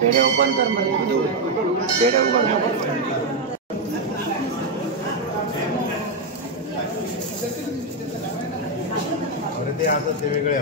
पेढे ओपन कर मध्ये पेढे उघड ते असं ते वेगळे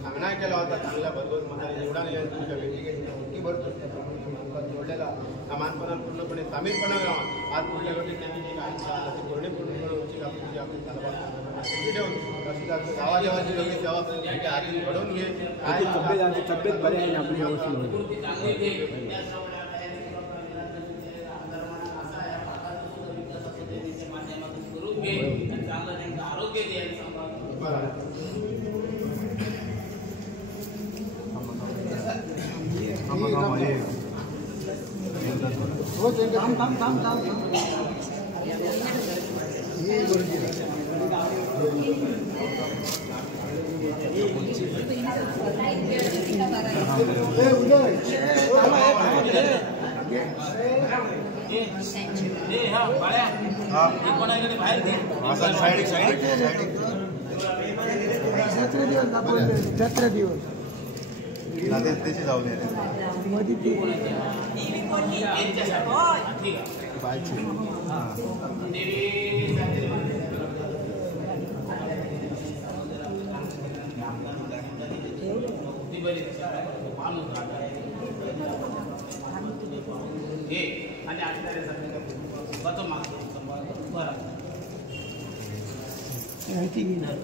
सांगण्यात केला होता चांगल्या भरघोस मताने निवडा तुमच्या भेटी भरतो जोडलेला समानपणा पूर्णपणे सामीलपणा आज पुढल्या वेळी त्यांनी जी काही पूर्णपणे गावाजेवाची लोक सेवा हाती घडवून घे तब्येत बरी आहे आपली आरोग्य जत्रा दिवस त्याची जाऊ दे माहिती घेणार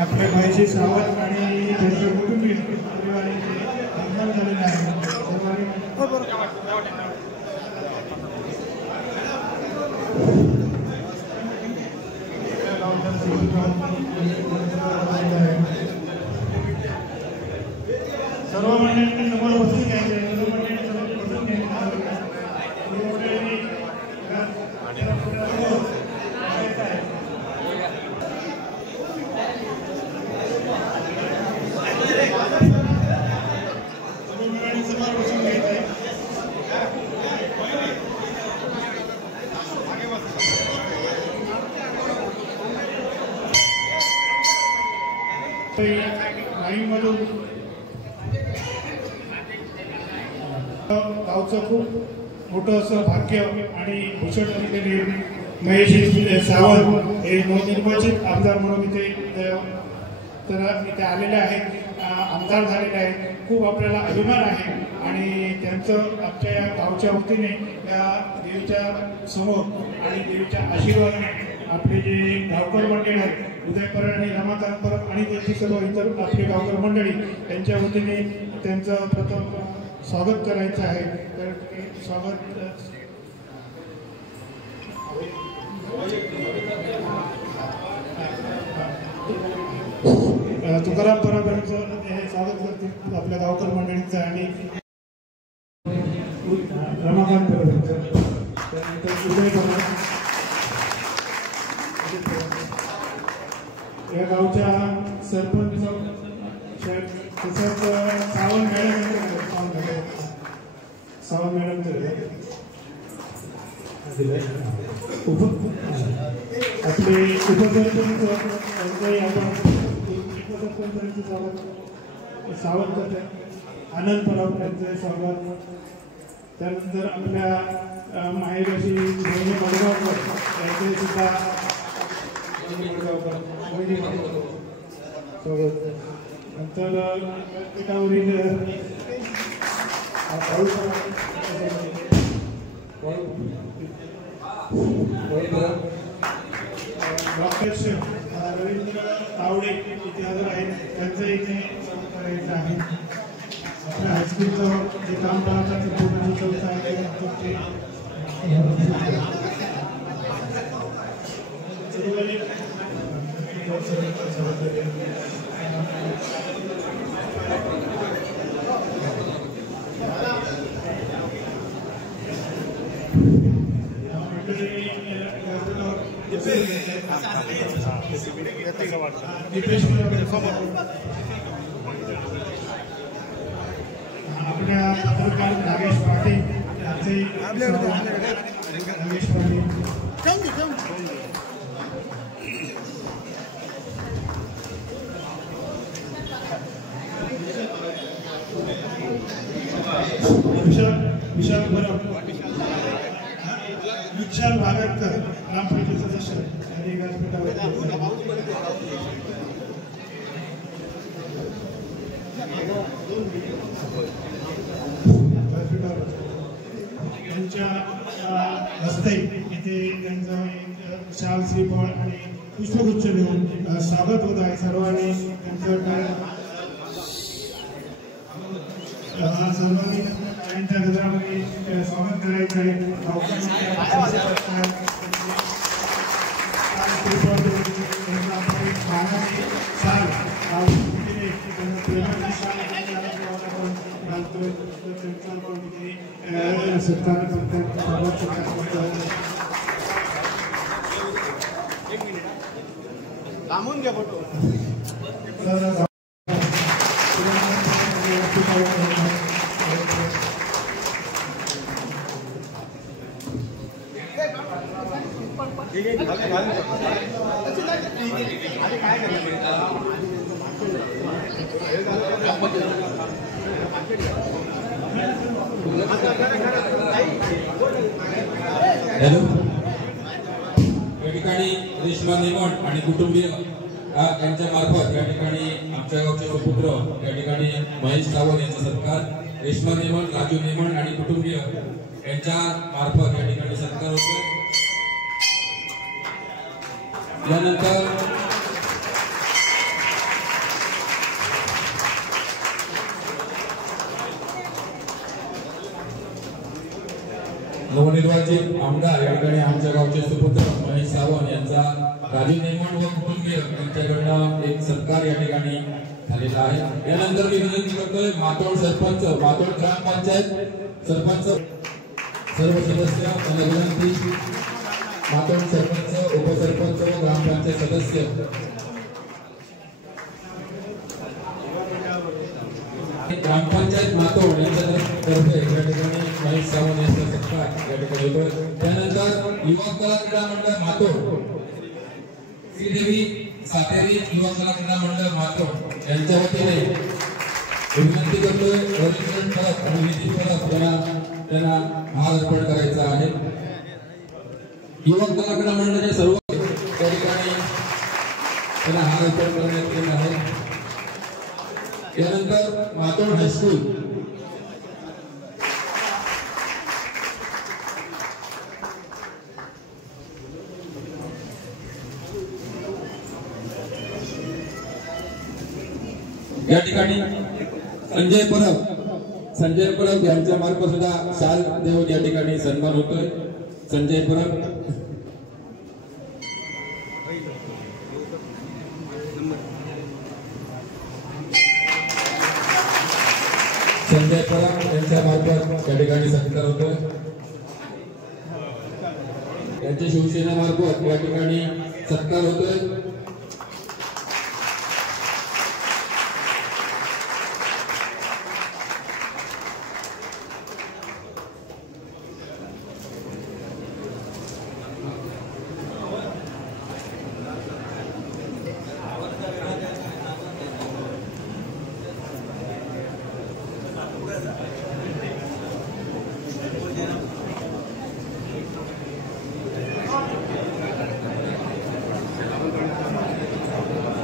आपले महेशी सावंत आणि त्यांचे कुटुंबीय परिवाराचे आगमन झालेले आहे. सर्व मंडळींनी समोर बसून घ्यायचे. सर्व मंडळींनी समोर बसून घ्यायचे. लाईनमधून गावचं खूप मोठं असं भाग्य आणि भूषण असलेले महेशी सावंत हे नवनिर्वाचित आमदार म्हणून इथे आलेले आहेत, आमदार झालेले आहेत. खूप आपल्याला अभिमान आहे आणि त्यांचं आमच्या या गावच्या वतीने या देवीच्या समोर आणि देवीच्या आशीर्वादाने आपले जे गावकर मंडळी आहेत, उदय परब आणि रमाकांत परब आणि त्यांची सर्व इतर आपली गावकर मंडळी यांच्या वतीने त्यांचं प्रथम स्वागत करायचं आहे. तर स्वागत तुकाराम परब यांचं हे स्वागत करतील आपल्या गावकर मंडळींचं आणि रमाकांत परब यांचं, त्यानंतर उदय परब या गावच्या सरपंच तसंच सावंत मॅडम आपले उपसरपंच उपसरपंचांचे स्वागत सावंत आनंद परब यांचे स्वागत. त्यानंतर आपल्या माहेरशी मडगावकर यांचे सुद्धा नंतर पिठावरील डॉक्टर रवींद्र तावडे इथे हजर आहेत, त्यांचं इथे स्वागत करायचं आहे. आपल्या हायस्कूलचं जे काम पाहतात ते पूर्ण संस्था आहे आपल्या पत्रकार नागेश पाटील नागेश पाटील विशाल भागवतकर ग्रामपंचायत सदस्य आणि त्यांच्या हस्ते इथे त्यांचं शाल श्रीफळ आणि पुष्पगुच्छ देऊन स्वागत होत आहे. सर्वांनी त्यांचं सर्वांनी त्यांच्या गजरामध्ये स्वागत करायचं आहे. सत्कार करतात. लांबून घ्या फोटो. हॅलो, या ठिकाणी रेश्मा नेमण आणि कुटुंबीय यांच्या मार्फत या ठिकाणी आमच्या गावचे सुपुत्र या ठिकाणी महेश सावंत यांचा सत्कार रेश्मा नेमण, राजू नेमण आणि कुटुंबीय यांच्या मार्फत या ठिकाणी सत्कार होतो. यानंतर नवनिर्वाचित आमदार या ठिकाणी आमच्या गावचे सुपुत्र महेश सावंत यांचा राजू नेमण व कुटुंबीय यांच्याकडनं एक सत्कार या ठिकाणी झालेला आहे. यानंतर मी विनंती करतोय मातोड सरपंच, मातोड ग्रामपंचायत सरपंच सर्व सदस्य यांना विनंती, मातोड सरपंच, उपसरपंच व ग्रामपंचायत सदस्य ग्रामपंचायत मातोड यांच्यातर्फे या ठिकाणी महेश सावंत यांचा सत्कार या ठिकाणी होतो. त्यानंतर युवक कला क्रीडा मंडळ मातोड, श्रीदेवी सातेरी युवक कला क्रीडा मंडळ मातोड यांच्या वतीने विनंती करतोय रविचरण फलक आणि नितीन फलक त्यांना हार अर्पण करायचा आहे. युवक कला क्रीडा मंडळाच्या सर्व त्या ठिकाणी त्यांना हार अर्पण करण्यात येत आहे. यानंतर मातोड हायस्कूल या ठिकाणी संजय परब यांच्या मार्फत सुद्धा शाल देऊन या ठिकाणी सन्मान होतोय. संजय परब यांच्या मार्फत या ठिकाणी सत्कार होतोय. यांच्या शिवसेना मार्फत या ठिकाणी सत्कार होतोय.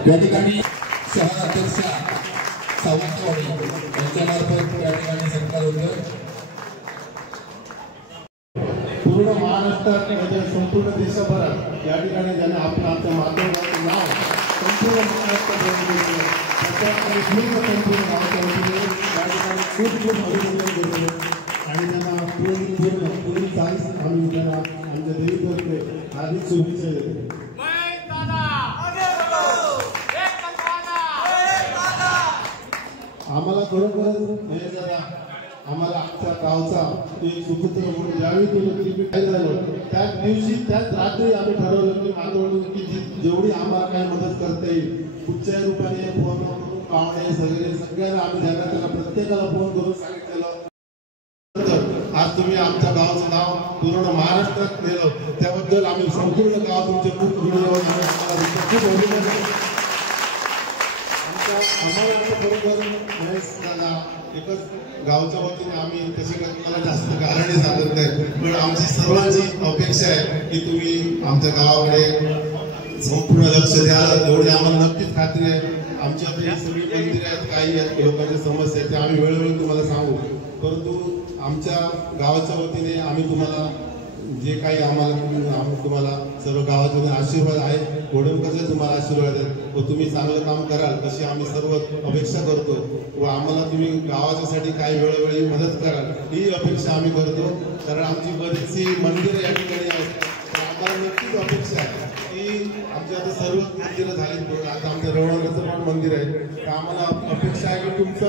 या ठिकाणी शहर अध्यक्ष सावंतवाडी यांच्या मार्फत या ठिकाणी सत्कार होतोय. पूर्ण महाराष्ट्रात संपूर्ण देशभरात या ठिकाणी ज्यांनी आमच्या मातोड्याचं नाव संपूर्ण महाराष्ट्रात संपूर्ण गावाच्या वतीने या ठिकाणी खूप अभिनंदन केले आणि त्यांना पूर्ण चाळीस आम्ही त्यांना आमच्या देवीतर्फे हार्दिक शुभेच्छा देतो. आम्हाला खरोखर आम्हाला आमच्या गावचा एक सुपुत्र म्हणून ज्यावेळी तुम्ही काय झालं त्याच दिवशी त्याच रात्री आम्ही ठरवलं की मातोड की जेवढी आम्हाला काय मदत करता येईल कुठच्याही रूपाने फोन करून पाहुणे सगळ्यांना आम्ही त्यांना प्रत्येकाला फोन करून सांगितलेलं. आज तुम्ही आमच्या गावाचं नाव पूर्ण महाराष्ट्रात नेलं त्याबद्दल आम्ही संपूर्ण गाव तुमचे खूप ऋणी खूप अभिनंदन. आम्हाला खरोखर एकच गावच्या वतीने आम्ही तसे मला जास्त कारणे सांगत नाही पण आमची सर्वांची अपेक्षा आहे की तुम्ही आमच्या गावाकडे संपूर्ण लक्ष द्याल एवढी आम्हाला नक्कीच खात्री आहे. आमच्याकडे सगळी मंदिर आहेत काही आहेत लोकांच्या समस्या आहेत ते आम्ही वेळोवेळी तुम्हाला सांगू परंतु आमच्या गावाच्या वतीने आम्ही तुम्हाला जे काही आम्हाला तुम्हाला सर्व गावातून आशीर्वाद आहे गोडंबकरचे तुम्हाला आशीर्वाद आहेत व तुम्ही चांगलं काम कराल अशी आम्ही सर्व अपेक्षा करतो व आम्हाला तुम्ही गावाच्यासाठी काही वेळोवेळी मदत कराल ही अपेक्षा आम्ही करतो. कारण आमची बरीचशी मंदिरं या ठिकाणी आहेत तर आम्हाला नक्कीच अपेक्षा आहे की आमच्या आता सर्व मंदिरं झाली आता आमच्या रवळगाचं पण मंदिर आहे तर आम्हाला अपेक्षा आहे की तुमचं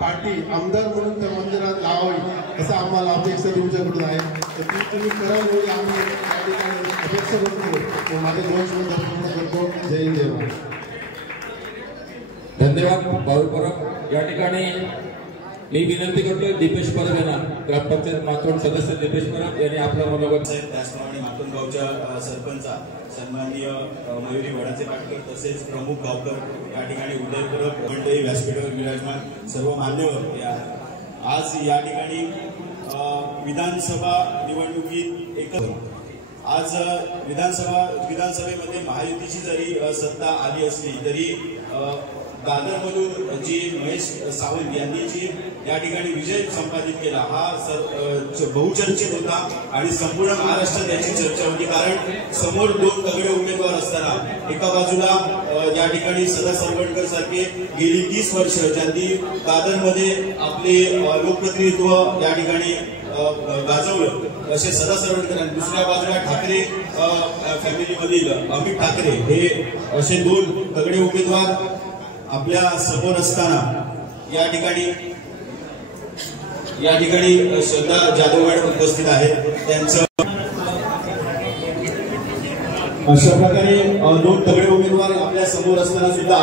पाठी आमदार म्हणून त्या मंदिरात लावावी असं आम्हाला अपेक्षा तुमच्याकडून आहे. तर ती तुम्ही कराल एवढी आम्ही त्या ठिकाणी अपेक्षा करतो. माझे 2 शब्द पूर्ण करतो. जय हिंद जय महाराष्ट्र. धन्यवाद भाऊ परब. या ठिकाणी मी विनंती करतोय दीपेश परब यांना, ग्रामपंचायत मातोंड सदस्य दीपेश परब यांनी आपला मनोगत साहेब, त्याचप्रमाणे मातोंड गावच्या सरपंचा सन्माननीय मयुरी वडाचे पाटकर तसेच प्रमुख गावकर या ठिकाणी उदय परब मंडळी व्यासपीठावर विराजमान सर्व मान्यवर या आज या ठिकाणी विधानसभा निवडणुकीत एकच आज विधानसभेमध्ये महायुतीची जरी सत्ता आली असली तरी दादरमधून जी महेश सावंत यांनी जी या ठिकाणी विजय संपादित केला हा बहुचर्चित होता आणि संपूर्ण महाराष्ट्रात याची चर्चा होती. कारण समोर 2 तगडे उमेदवार असताना एका बाजूला या ठिकाणी सदा सरवणकर सारखे गेली 30 वर्ष ज्यांनी दादरमध्ये आपले लोकप्रतिनिधित्व या ठिकाणी गाजवलं असे सदा सरवणकर आणि दुसऱ्या बाजूला ठाकरे फॅमिलीमधील अमित ठाकरे हे असे 2 तगडे उमेदवार आपल्या समोर असताना या ठिकाणी श्रद्धा जाधव मॅडम उपस्थित आहेत. त्यांचं अशा प्रकारे 2 तगडे उमेदवार आपल्या समोर असताना सुद्धा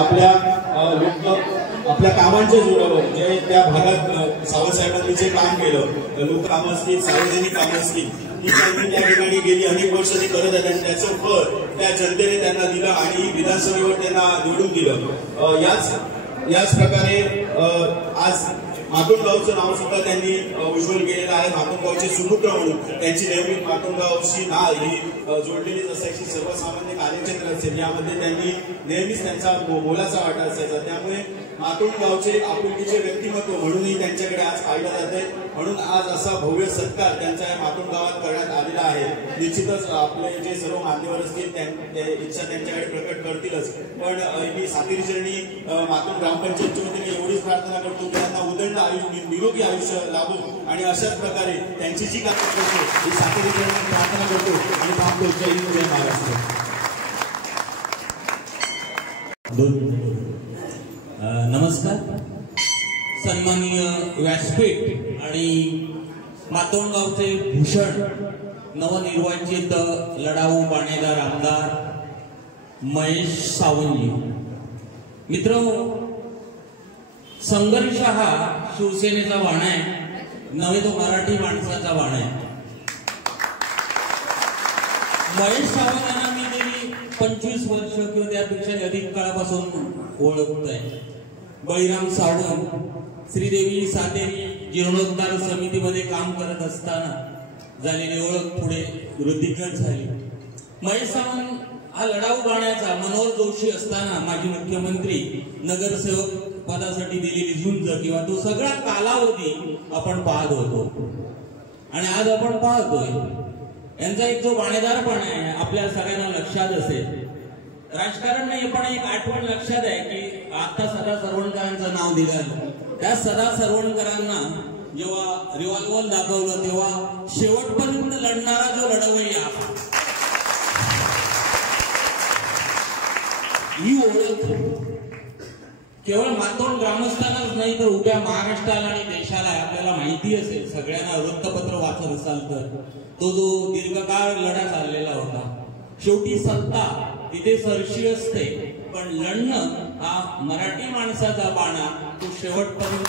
आपल्या कामांच्या जोरावर जे त्या भागात सावंतसाहेबांनी जे काम केलं लोक कामं असतील सार्वजनिक कामं असतील ती त्यांनी त्या ठिकाणी गेली अनेक वर्ष ते करत आहेत आणि त्याचं फळ त्या जनतेने त्यांना दिलं आणि विधानसभेवर त्यांना निवडून दिलं. याच प्रकारे आज मातोंड गावचं नाव सुद्धा त्यांनी उज्ज्वल केलेलं आहे. मातोंड गावचे सुपुत्र म्हणून त्यांची नेहमी मातोंड गावची नाळ ही जोडलेलीच असायची. सर्वसामान्य कार्यक्षेत्र असेल यामध्ये त्यांनी नेहमीच त्यांचा मोलाचा वाटा असायचा. त्यामुळे मातोंड गावचे आपुलकीचे व्यक्तिमत्व म्हणूनही त्यांच्याकडे आज पाहिलं जाते. म्हणून आज असा भव्य सत्कार त्यांच्या मातोंड गावात करण्यात आलेला आहे. निश्चितच आपले जे सर्व मान्यवर असतील इच्छा त्यांच्याकडे प्रकट करतीलच. पण मी सातेरीचरणी मातोंड ग्रामपंचायतच्या वतीने एवढीच प्रार्थना करतो की त्यांना उदंड निरोगी आयुष्य लाभो आणि अशाच प्रकारे त्यांची जी काही करतो ही सातेरीचरणी प्रार्थना करतो आणि थांबतो. जय हिंद जय महाराष्ट्र. नमस्कार. सन्माननीय व्यासपीठ आणि मातोंड गावचे भूषण नवनिर्वाचित लढाऊ बाणेदार आमदार महेश सावंतजी. मित्र, संघर्ष हा शिवसेनेचा बाणा आहे, नव्हे तो मराठी माणसाचा बाणा आहे. महेश सावंत यांना मी गेली 25 वर्ष किंवा त्यापेक्षा अधिक काळापासून ओळखत आहे. बळीराम सावंत श्रीदेवी सातेरी जीर्णोद्धार समितीमध्ये काम करत असताना झालेली ओळख पुढे वृद्धिंगत झाली. महेश सावंत हा लढाऊ बाण्याचा मनोहर जोशी असताना माजी मुख्यमंत्री नगरसेवक पदासाठी दिलेली झुंज किंवा तो सगळा कालावधी आपण पाहत होतो आणि आज आपण पाहतोय. यांचा एक जो बाणेदारपणा आहे आपल्या सगळ्यांना लक्षात असेल. राजकारण नाही पण एक आठवण लक्षात आहे की आता सदा सरवणकरांचं नाव दिलं. त्या सदा सरवणकरांना जेव्हा रिव्हॉल्वर दाखवलं तेव्हा शेवटपर्यंत लढणारा जो लढवय्या ही ओळख केवळ मातोंड ग्रामस्थांनाच नाही तर उभ्या महाराष्ट्राला आणि देशाला आपल्याला माहिती असेल. सगळ्यांना वृत्तपत्र वाचत असाल तर तो जो दीर्घकाळ लढा चाललेला होता. शेवटी सत्ता तिथे सरशी असते पण लढणं हा मराठी माणसाचा बाणा तो शेवटपर्यंत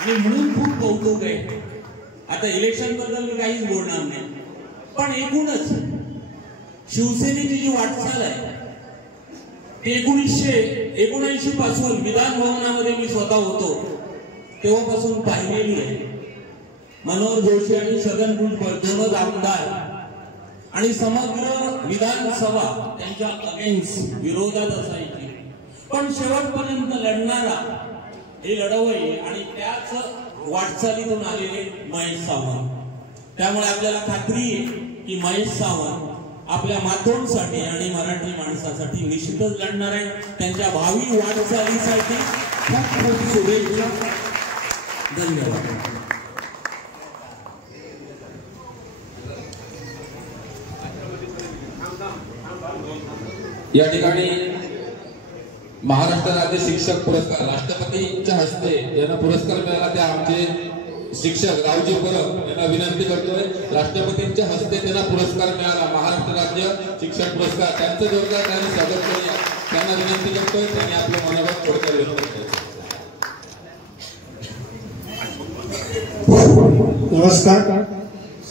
आणि म्हणून खूप कौतुक आहे. आता इलेक्शन बद्दल मी काहीच बोलणार नाही पण एकूणच शिवसेनेची जी वाटचाल आहे ती 1979 पासून विधान भवनामध्ये मी स्वतः होतो तेव्हापासून पाहिलेली आहे. मनोहर जोशी आणि छगन भुजबळ दोनच आमदार आणि समग्र विधानसभा त्यांच्या अगेन्स्ट विरोधात असायची पण शेवटपर्यंत लढणारा हे लढवई आणि त्याच वाटचालीतून आलेले महेश सावंत. त्यामुळे आपल्याला खात्री आहे की महेश सावंत आपल्या मातोंडसाठी आणि मराठी माणसासाठी निश्चितच लढणार आहे. त्यांच्या भावी वाटचालीसाठी खूप खूप शुभेच्छा. धन्यवाद. या ठिकाणी महाराष्ट्र राज्य शिक्षक पुरस्कार राष्ट्रपतींच्या हस्ते यांना पुरस्कार मिळाला त्या आमचे शिक्षक रावजी परब यांना विनंती करतोय राष्ट्रपतींच्या हस्ते त्यांना पुरस्कार मिळाला महाराष्ट्र राज्य शिक्षक पुरस्कार त्यांचं जोरदार त्यांनी स्वागत करूया त्यांना विनंती करतोय त्यांनी आपलं मनोगत थोडक्यात व्यक्त करायचं. नमस्कार.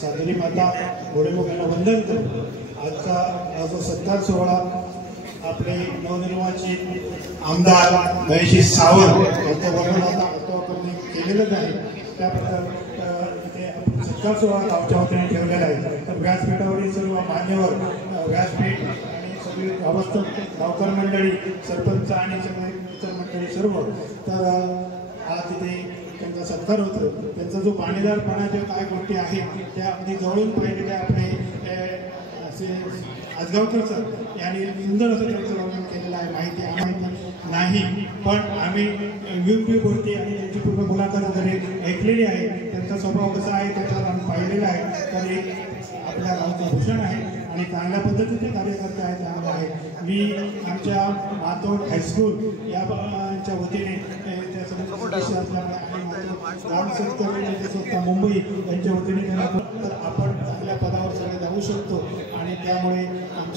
सादरी माता घोडेमुख यांना वंदन करू. आजचा हा जो सत्कार सोहळा आपले नवनिर्वाचित आमदार महेश सावंत यांचं वर्णन आता आपण केलेलंच आहे. त्याबद्दल इथे सत्कार सोहळा गावच्या वतीने ठेवलेला आहे. तर व्यासपीठावरील सर्व मान्यवर व्यासपीठ आणि सगळी गावस्थ गावकर मंडळी सरपंच आणि सगळे इतर मंडळी सर्व तर आज तिथे त्यांचा सत्कार होतो. त्यांचा जो पाणीदारपणा ज्या काय गोष्टी आहेत त्या अगदी जवळून पाहिलेल्या आपले असे आजगावकर सर यांनी सुंदर असं त्यांचं वर्णन केलेलं आहे. माहिती आम्हाला नाही पण आम्ही यूट्यूबवरती आणि त्यांची पूर्ण मुलाखत वगैरे ऐकलेली आहे. त्यांचा स्वभाव कसा आहे त्याच्यावर आम्ही पाहिलेला आहे. तर एक आपल्या गावचं भूषण आहे आणि चांगल्या पद्धतीचे कार्यकर्ते आहेत चांगले आहेत. मी आमच्या मातोड हायस्कूल याच्या वतीने त्या संस्था मुंबई यांच्या वतीने त्यांना तर आपण चांगल्या पदावर सगळे जाऊ शकतो आणि त्यामुळे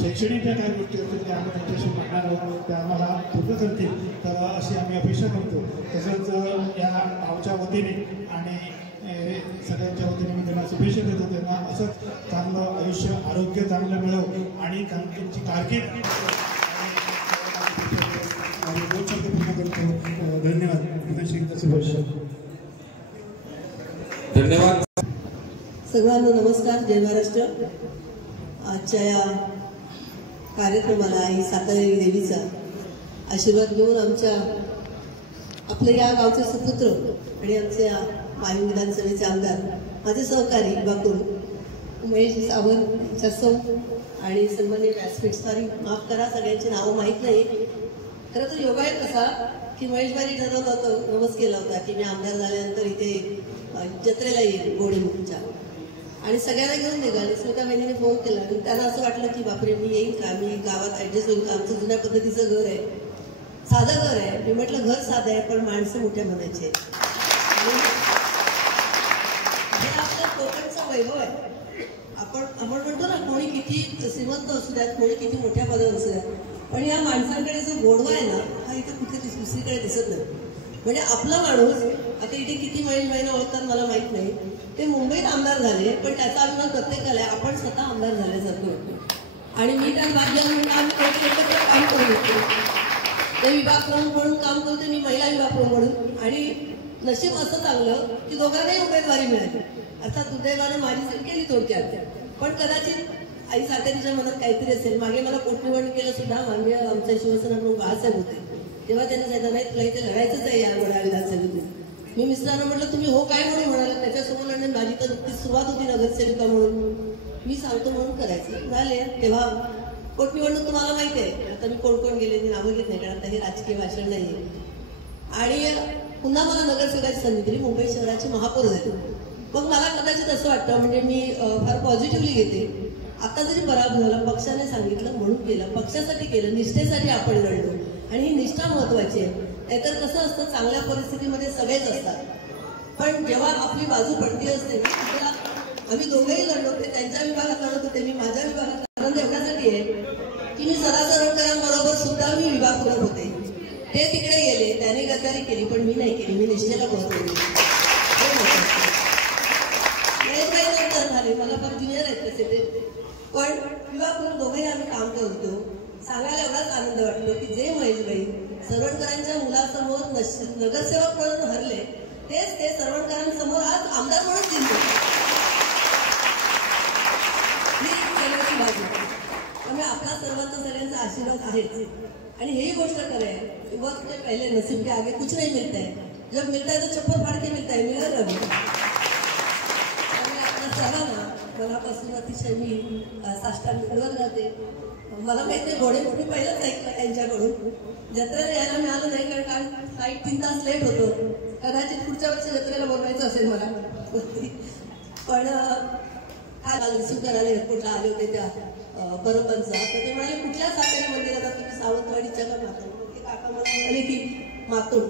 शैक्षणिक ज्या काही गोष्टी असतील त्या आम्ही त्यांच्याशी म्हणणार आहोत त्या आम्हाला पूर्ण करतील तर अशी आम्ही अपेक्षा करतो. तसंच या गावच्या वतीने आणि सगळ्यांच्या वतीने मी त्यांना शुभेच्छा देतो. त्यांना असंच चांगलं आयुष्य आरोग्य चांगलं मिळव आणि त्यांची कारकीर्द धन्यवाद. धन्यवाद. सगळ्यांना नमस्कार. जय महाराष्ट्र. आजच्या या कार्यक्रमाला आई सातारी देवीचा आशीर्वाद घेऊन आपल्या या गावचे सुपुत्र आणि आमच्या मायू विधानसभेचे आमदार माझे सहकारी बाकूर महेश सावंत यांच्या सौ आणि सन्माननीय व्यासपीठ सॉरी माफ करा सगळ्यांची नावं माहीत नाही. खरं तर योगा आहे कसा की महेशबाईंनी ठरवलं होतं नमस केला होता की मी आमदार झाल्यानंतर इथे जत्रेला येईल घोडेमुखच्या आणि सगळ्यांना घेऊन निघाले. स्मिता बहिणीने फोन केला आणि त्यांना असं वाटलं की बापरे मी येईन का मी गावात ऍडजस्ट होईल का आमचं जुन्या पद्धतीचं घर आहे साधं घर आहे. मी म्हटलं घर साधं आहे पण माणसं मोठ्या मनाचे हे आपल्या कोकणचा वैभव आहे. आपण म्हणतो ना कोणी किती श्रीमंत असू द्यात कोणी किती मोठ्या पदावर असू द्यात पण या माणसांकडे जो गोडवा आहे ना हा इथे कुठे दुसरीकडे दिसत नाही. म्हणजे आपला माणूस आता इथे किती महेशबाईंना ओळखतात मला माहित नाही. ते मुंबईत आमदार झाले पण त्याचा अभिमान प्रत्येकाला आहे. आपण स्वतः आमदार झाल्यासारखं होतो आणि मी त्या भाग्याला म्हणून आम्ही एकत्र काम करू शकतो. ते विभाग प्रमुख म्हणून काम करते मी महिला विभाग प्रमुख म्हणून आणि नशीब असं चांगलं की दोघांनाही उमेदवारी मिळाली. अर्थात दुर्दैवाने माझी केली थोडक्यात पण कदाचित आई सातारीच्या मनात काहीतरी असेल. मागे मला पोटनिवडणुकीला सुद्धा माननीय आमच्या शिवसेना प्रमुख बाळासाहेब होते तेव्हा त्यांनी सांगितलं नाही तुला इथे लढायचंच आहे या वडा विधानसभेतून. मी मिस्टरांना म्हटलं तुम्ही हो काय म्हणून म्हणाले त्याच्यासमोर लढणे माझी तर नुकतीच सुरुवात होती नगरसेविका म्हणून मी सांगतो म्हणून करायचं झाले. तेव्हा पोटनिवडणूक तुम्हाला माहिती आहे आता मी कोण कोण गेले मी नावं घेत नाही कारण आता हे राजकीय भाषण नाही आणि पुन्हा मला नगरसेवकाची संधी दिली. मुंबई शहराची महापौर झाली. मग मला कदाचित असं वाटतं म्हणजे मी फार पॉझिटिव्हली घेते. आता जरी पराभव झाला पक्षाने सांगितलं म्हणून केलं पक्षासाठी केलं निष्ठेसाठी आपण लढलो आणि ही निष्ठा महत्वाची आहे. नाहीतर कसं असतं चांगल्या परिस्थितीमध्ये सगळेच असतात पण जेव्हा आपली बाजू पडती असते आम्ही दोघेही लढलो होते त्यांच्या विभागात लढत होते मी माझ्या विभागात आनंद एवढ्यासाठी आहे की मी सरासरकरांबरोबर सुद्धा मी विभाग करत होते. ते तिकडे गेले त्याने गद्दारी केली पण मी नाही केली मी निष्ठेला पोहोचले. नंतर झाले मला फार ज्युनियर आहेत तसे ते पण विभाग करून दोघेही आम्ही काम करतो. सांगायला एवढाच आनंद वाटतो की जे महेशबाई सरवणकरांच्या मुलासमोर नगरसेवक म्हणून हरले तेच ते सरवणकरांसमोर आज आमदार म्हणून जिंकले. ही सगळ्याची बाजू त्यामुळे आपला सर्वांचा सगळ्यांचा आशीर्वाद आहेच आणि ही गोष्ट करे वक्त के पहले नसीब के आगे कुछ नहीं मिलता है जब मिलता है तो चप्पल फाड़ के मिलता है मिळत रवी. आपल्या सर्वांना मनापासून अतिशय मी साष्टांग मिळवत राहते. मला माहिती आहे घोडे मी पहिलंच ऐकलं त्यांच्याकडून जत्रेला यायला मिळालं नाही कारण फ्लाईट 3 तास लेट होतो. कदाचित पुढच्या वर्षी जत्रेला बोलवायचं असेल मला पण काल रिसिव्ह करायला एअरपोर्टला आले होते त्या परपंचा तर ते म्हणाले कुठल्या सातारी मंदिरात तुम्ही सावंतवाडीच्या का माता काका मला म्हणाले की मातूर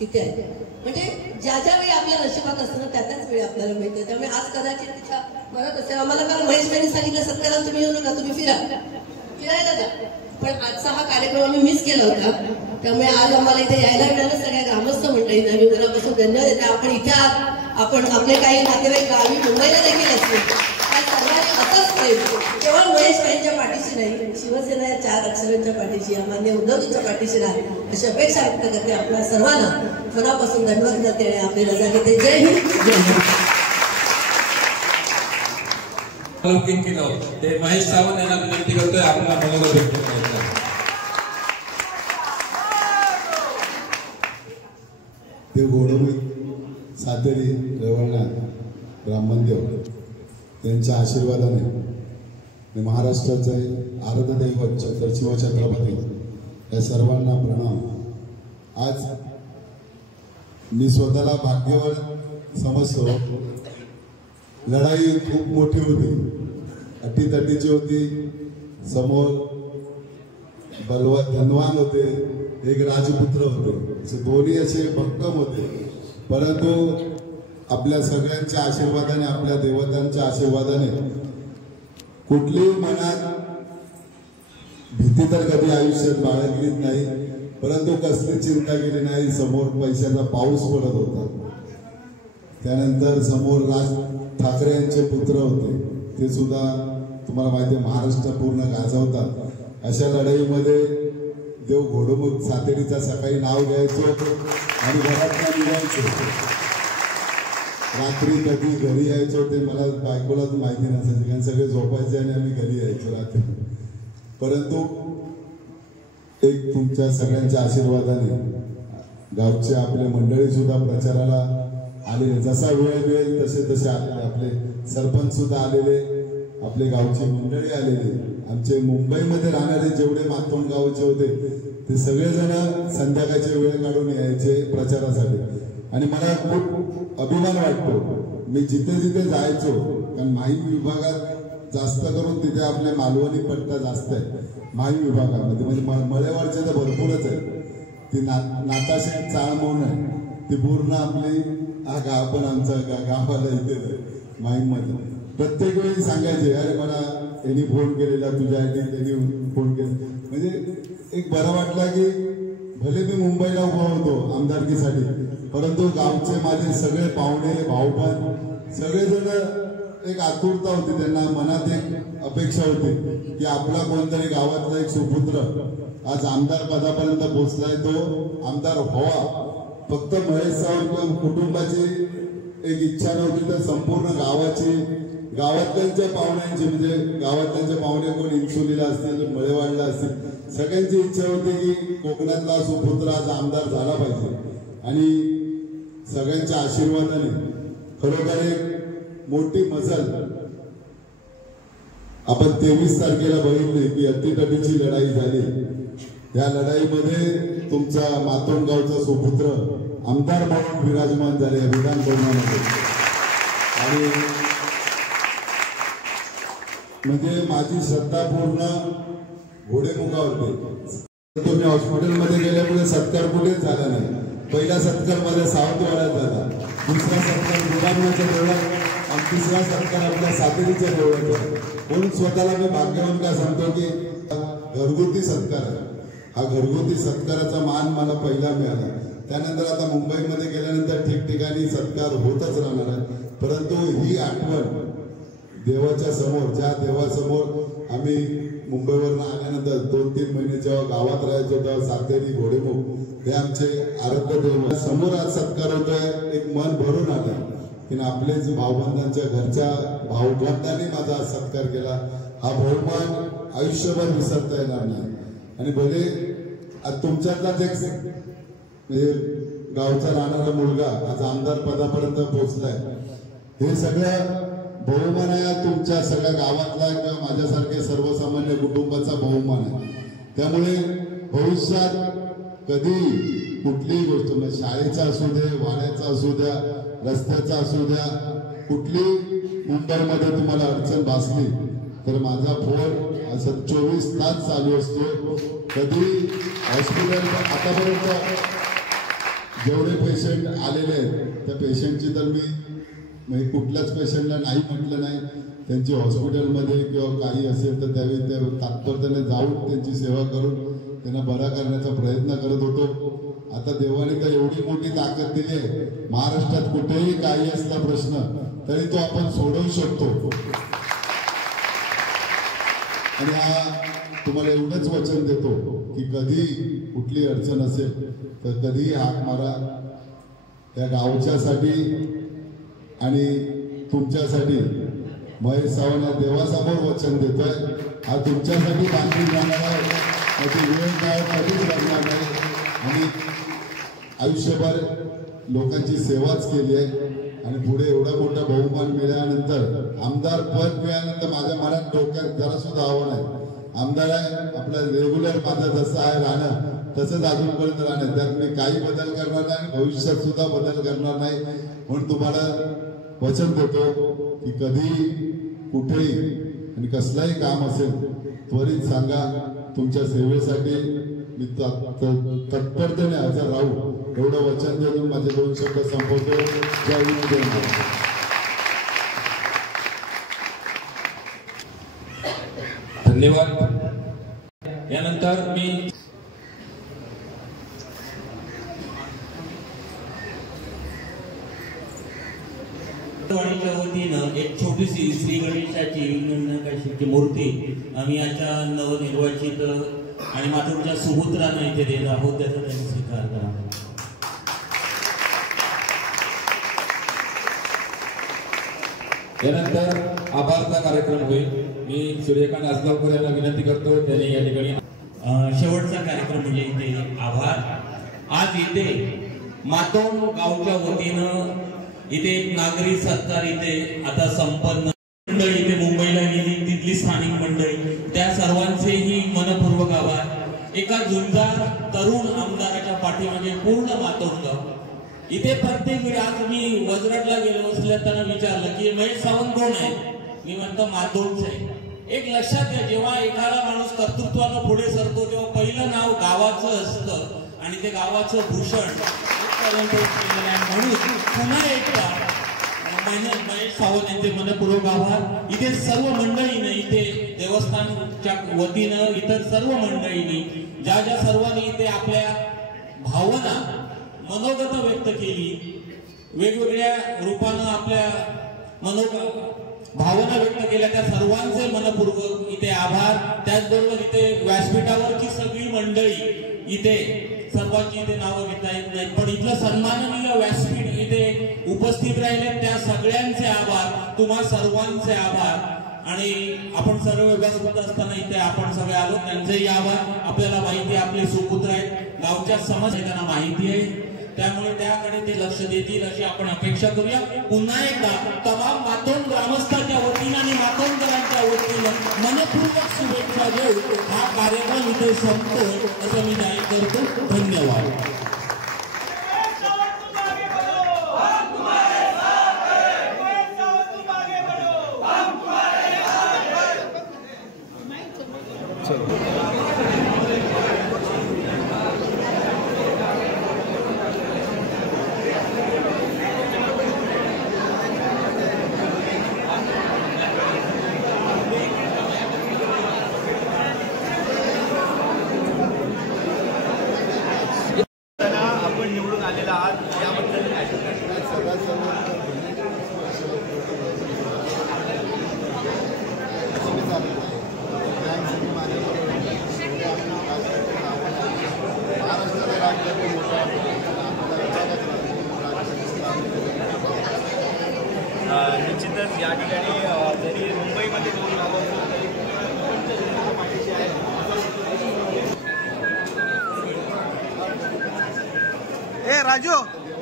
इथे आहे. म्हणजे ज्या ज्या वेळी आपल्या नशिबात असतं ना त्याच वेळी आपल्याला मिळतं. त्यामुळे आज कदाचित तिच्या मनात असेल. आम्हाला काल महेशबाईंनी सांगितलं सत्काराला तुम्ही येऊ नका, तुम्ही फिरायला जा. पण आजचा हा कार्यक्रम आम्ही मिस केला होता. त्यामुळे आज आम्हाला इथे यायला मिळालं. सगळ्या ग्रामस्थ मंडळींना मी मनापासून धन्यवाद देते. आपण इथे आपण आपले काही नातेवाईक गावी मुंबईला देखील असले सर्वांनी असंच पाहिजे. केवळ महेशबाईंच्या पाठीशी नाही, शिवसेना या 4 अक्षरांच्या पाठीशी, मान्य उद्धवजींच्या पाठीशी नाही अशी अपेक्षा व्यक्त करते. आपल्या सर्वांना मनापासून धन्यवाद करते आणि आपली रजा घेते. जय हिंद, जय हिंद. ते महेश सावंत यांना विनंती करतोय आपला मनोगत व्यक्त करायचा. ते घोडोबी सातेरी रेवळणा ब्राह्मणदेव त्यांच्या आशीर्वादाने महाराष्ट्राचे आराध्यदैवत शिवछत्रपती या सर्वांना प्रणाम. आज मी स्वतःला भाग्यवान समजतो. लढाई खूप मोठी होती, अटीतटीची होती. समोर बलवान धनवान होते, एक राजपुत्र होते, दोन्ही असे भक्कम होते. परंतु आपल्या सगळ्यांच्या आशीर्वादाने, आपल्या देवतांच्या आशीर्वादाने कुठलीही मनात भीती तर कधी आयुष्यात बाळगलीच नाही, परंतु कसली चिंता केली नाही. समोर पैशाचा पाऊस पडत होता. त्यानंतर समोर राज ठाकरे यांचे पुत्र होते, ते सुद्धा तुम्हाला माहिती आहे महाराष्ट्र पूर्ण गाजवतात. अशा लढाईमध्ये देव घोडमुख सातेरीचा सकाळी नाव घ्यायचो आणि घरात निघायचो. रात्री कधी घरी यायचो ते मला बायकोलाच माहिती नसायचं, कारण सगळे झोपायचे आणि आम्ही घरी यायचो रात्री. परंतु एक तुमच्या सगळ्यांच्या आशीर्वादाने गावचे आपले मंडळी सुद्धा प्रचाराला आलेले, जसा वेळ मिळेल तसे तसे आलेले. आपले सरपंच सुद्धा आलेले, आपले गावची मंडळी आलेली. आमचे मुंबईमध्ये राहणारे जेवढे मातोंड गावचे होते ते सगळेजण संध्याकाळचे वेळ काढून यायचे प्रचारासाठी. आणि मला खूप अभिमान वाटतो. मी जिथे जिथे जायचो, कारण माहीम विभागात जास्त करून तिथे आपले मालवणी पट्टा जास्त आहे माहीम विभागामध्ये. म्हणजे मळेवाडचे तर भरपूरच आहे. ती नाताशेठ चाळ म्हणून आहे, ती पूर्ण आपली हा गाव पण आमचा गावाला इथे माहीममध्ये. प्रत्येक वेळी सांगायचे, अरे मला यांनी फोन केलेला तुझ्यासाठी, त्यांनी फोन केला. म्हणजे एक बरं वाटलं की भले मी मुंबईला उभा होतो आमदारकीसाठी, परंतु गावचे माझे सगळे पाहुणे भाऊबंद सगळेजण एक आतुरता होती, त्यांना मनात एक अपेक्षा होती की आपला कोणतरी गावातला एक सुपुत्र आज आमदार पदापर्यंत पोहोचलाय, तो आमदार व्हावा. फक्त महेश सावंत कुटुंबाची एक इच्छा नव्हती, तर संपूर्ण गावाची, गावातल्यांच्या पाहुण्यांची, म्हणजे गावातल्यांचे पाहुणे कोण इन्सुलीला असतील, मळेवाडला असतील, सगळ्यांची इच्छा होती की कोकणातला सुपुत्र आज आमदार झाला पाहिजे. आणि सगळ्यांच्या आशीर्वादाने खरोखर एक मोठी मजल आपण 23 तारखेला बघितली की अटीतटीची लढाई झाली. या लढाईमध्ये तुमचा मातोंड गावचा सुपुत्र आमदार म्हणून विराजमान झाले विधान भवनामध्ये. आणि म्हणजे माझी श्रद्धा पूर्ण घोडेमुखावरती. तुम्ही हॉस्पिटलमध्ये गेल्यामुळे सत्कार कुठेच झाला नाही. पहिला सत्कार माझ्या सावंतवाड्यात झाला, दुसरा सत्कार विधानाच्या देवळात आणि तिसरा सत्कार आपल्या सातेरीच्या देवळात झाला. म्हणून स्वतःला मी भाग्यवान का सांगतो की घरगुती सत्कार आहे. हा घरगुती सत्काराचा मान मला पहिला मिळाला. त्यानंतर आता मुंबईमध्ये गेल्यानंतर ठिकठिकाणी सत्कार होतच राहणार आहे. परंतु ही आठवण देवाच्या समोर, ज्या देवासमोर आम्ही मुंबईवरून आल्यानंतर 2-3 महिने जेव्हा गावात राहायचो तेव्हा सातेरी घोडेमुख हे आमचे आराध्य देव समोर आज सत्कार होतोय. एक मन भरून आलं की आपलेच भाऊबंधांच्या घरच्या भाऊबंधांनी माझा सत्कार केला. हा बहुमान आयुष्यभर विसरता येणार नाही. आणि भले आज तुमच्यातलाच एक म्हणजे गावचा राहणारा मुलगा आज आमदार पदापर्यंत पोहोचलाय, हे सगळं बहुमान आहे. तुमच्या सगळ्या गावातला किंवा माझ्यासारखे सर्वसामान्य कुटुंबाचा बहुमान आहे. त्यामुळे भविष्यात कधी कुठलीही गोष्ट म्हणजे शाळेचा असू दे, वाड्याचा असू द्या, रस्त्याचा असू द्या, कुठली मुंबईमध्ये तुम्हाला अडचण भासली तर माझा फोन असं 24 तास चालू असतो. कधी हॉस्पिटल आतापर्यंत जेवढे पेशंट आलेले आहेत त्या पेशंटची तर मी म्हणजे कुठल्याच पेशंटला नाही म्हटलं नाही. त्यांची हॉस्पिटलमध्ये किंवा काही असेल तर त्यावेळी त्या तात्पर्याने जाऊन त्यांची सेवा करून त्यांना बरा करण्याचा प्रयत्न करत होतो. आता देवाने तर एवढी मोठी ताकद दिली आहे, महाराष्ट्रात कुठेही काही असला प्रश्न तरी तो आपण सोडवू शकतो. आणि हा तुम्हाला एवढंच वचन देतो की कधी कुठली अडचण असेल तर कधीही हाक मारा. त्या गावच्यासाठी आणि तुमच्यासाठी महेश सावंत या देवासमोर वचन देतोय. हा तुमच्यासाठी बांधून जाणार आहे, त्याची वेळ काय कधीच लागणार नाही. आणि आयुष्यभर लोकांची सेवाच केली आहे आणि पुढे एवढा मोठा बहुमान मिळाल्यानंतर आमदार पद मिळाल्यानंतर माझ्या मनात डोक्यात जरा सुद्धा आव्हान आहे. आमदार आहे आपला रेग्युलर माझं जसं आहे राहणं तसंच अजूनपर्यंत राहणं, त्यात मी काही बदल करणार नाही आणि भविष्यात सुद्धा बदल करणार नाही. म्हणून तुम्हाला वचन देतो की कधी कुठेही आणि कसलाही काम असेल त्वरित सांगा. तुमच्या सेवेसाठी मी तत्परतेने हजर राहू एवढं वचन देऊन माझे 2 शब्द संपवतो. जय हिंद, जय महाराष्ट्र. धन्यवाद. यानंतर मी वाणीच्या वतीनं एक छोटीशी श्री गणेशाची मूर्ती आम्ही याच्या नवनिर्वाचित आणि मातोडच्या सुपुत्रांना इथे देत आहोत, त्याचा त्यांनी स्वीकार करा. यानंतर आभारचा कार्यक्रम होईल. मी सूर्यकांत आसगावकर यांना विनंती करतो त्यांनी या ठिकाणी शेवटचा कार्यक्रम म्हणजे इथे आभार. आज इथे मातोड गावच्या वतीनं इथे एक नागरी सत्कार इथे आता संपन्न मंडळी इथे मुंबईला गेली, तिथली स्थानिक मंडळी, त्या सर्वांचेही मनपूर्वक आभार. एका झुंजार तरुण आमदाराच्या पाठीमागे पूर्ण मातोड गाव इथे प्रत्येक वेळी. आज मी वजराटला गेलो असल्या त्यांना विचारलं की महेश सावंत कोण आहे, मी म्हणतो मातोडच आहे. एक लक्षात घ्या, जेव्हा एखादा माणूस कर्तृत्वानं पुढे सरतो तेव्हा पहिलं नाव गावाचं असतं आणि ते गावाचं भूषण म्हणून पुन्हा एकदा महेश सावंत यांचे मनपूर्वक आभार. इथे सर्व मंडळीने, इथे देवस्थानच्या वतीनं इतर सर्व मंडळींनी ज्या ज्या सर्वांनी इथे आपल्या भावना मनोगत व्यक्त केली, वेगवेगळ्या रूपानं आपल्या भावना व्यक्त केल्या, त्या सर्वांचे मनपूर्वक इथे आभार. त्याचबरोबर इथे व्यासपीठावरची सगळी मंडळी, इथे सर्वांची इथे नावं घेता येत नाहीत पण इथलं सन्माननीय व्यासपीठ इथे उपस्थित राहिले त्या सगळ्यांचे आभार, तुम्हा सर्वांचे आभार. आणि आपण सर्व व्यवस्थित असताना इथे आपण सगळे आलो त्यांचेही आभार. आपल्याला माहिती आहे आपले सुपुत्र आहेत, गावच्या समस्या त्यांना माहिती आहे, त्यामुळे त्याकडे ते लक्ष देतील अशी आपण अपेक्षा करूया. पुन्हा एकदा तमाम मातोड ग्रामस्थांच्या वतीनं आणि मातोडकरांच्या वतीनं मनपूर्वक शुभेच्छा देऊ हा कार्यक्रम इथे संपतो असं मी जाहीर करतो. धन्यवाद. आपण निवडून आलेला आहात याबद्दल निश्चितच या ठिकाणी जरी मुंबईमध्ये दोन गावं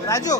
राजू